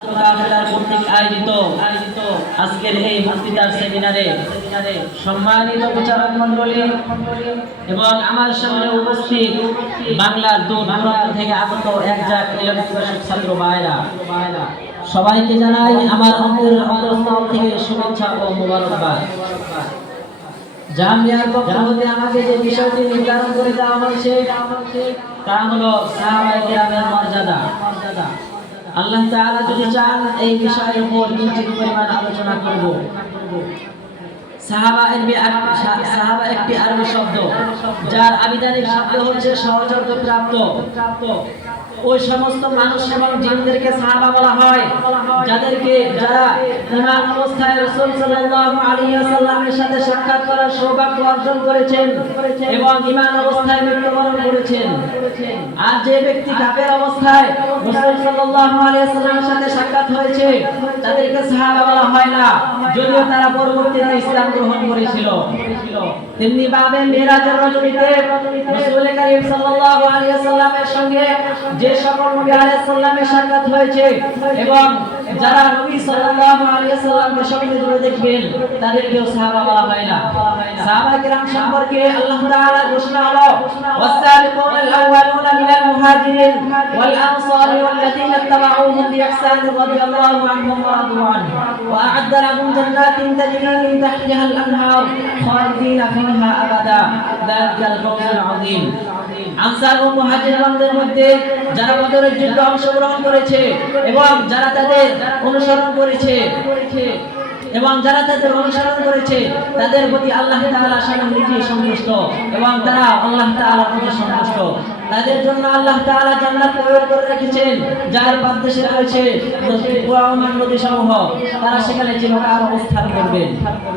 কর্তৃক আয়োজিত আজকের এই বক্তৃতার সেমিনারে সম্মানিত বিচারক মণ্ডলী এবং আমার সামনে উপস্থিত বাংলার দূর দূরান্ত থেকে আগত একজাক এলাকাবাসী ছাত্র ভাইরা, সবাইকে জানাই আমার অন্তরের অন্তঃস্থল থেকে শুভেচ্ছা ও মোবারকবাদ। জামিয়ার পক্ষ হতে আমাকে যে বিষয়টি নির্ধারণ করে দেওয়া হয়েছে তা হলো সাহাবায়ে কেরামের মর্যাদা। আল্লাহ তাআলা যদি চান এই বিষয়ের উপর কিঞ্চিত পরিমাণ আলোচনা করব। সাহাবা একটি আরবি শব্দ, যার আবিধানিক শব্দ হচ্ছে সহযোগ্য প্রাপ্ত। ওই সমস্ত মানুষ এবং জিনদেরকে সাহাবা বলা হয় যারা ঈমান অবস্থায় রাসূল সাল্লাল্লাহু আলাইহি ওয়াসাল্লামের সাথে সাক্ষাৎ করার সৌভাগ্য অর্জন করেছেন এবং ঈমান অবস্থায় মৃত্যুবরণ করেছেন। আর যে ব্যক্তি কাফের অবস্থায় রাসূল সাল্লাল্লাহু আলাইহি ওয়াসাল্লামের সাথে সাক্ষাৎ হয়েছে তাদেরকে সাহাবা বলা হয় না, যদিও তারা পরবর্তীতে ইসলাম গ্রহণ করেছিল। তেমনি ভাবে মিরাজের রজনীতে রাসূল করিম সাল্লাল্লাহু আলাইহি ওয়াসাল্লামের সঙ্গে যে সকল নবী আলাইহিস সালামের সাক্ষাৎ হয়েছে এবং যারা নবী সাল্লাল্লাহু আলাইহি ওয়াসাল্লামকে সঙ্গে জুড়ে দেখবেন তাদেরকেও সাহাবা বলা হয় না। সাহাবায়ে কেরাম সম্পর্কে আল্লাহ তাআলা ঘোষণা হলো ওয়াসাবিকুনাল আউয়ালুনা মিনাল মুহাজিরিন ওয়াল আনসারি ওয়াল্লাযীনা ইত্তাবাউহুম বিইহসান রাদিয়াল্লাহু আনহুম ওয়া রাদু আনহু ওয়া আ'আদ্দা লাহুম জান্নাতিন তাজরি মিন তাহতিহাল আনহার খালিদিনা ফিহা আবাদা যালিকাল ফাওজুল আযীম। আনসার ও মুহাজিরদের মধ্যে যারা বদরের যুদ্ধে অংশগ্রহণ করেছে এবং যারা তাদের অনুসরণ করেছে তাদের প্রতি আল্লাহ তাআলা সান্নিধ্যে সন্তুষ্ট এবং তারা আল্লাহ তাআলার প্রতি সন্তুষ্ট। তাদের জন্য আল্লাহ তাআলা জান্নাত তৈরি করে রেখেছেন, যার পাদদেশে রয়েছে নদী সমূহ। তারা সেখানে চিরকাল অবস্থান করবেন।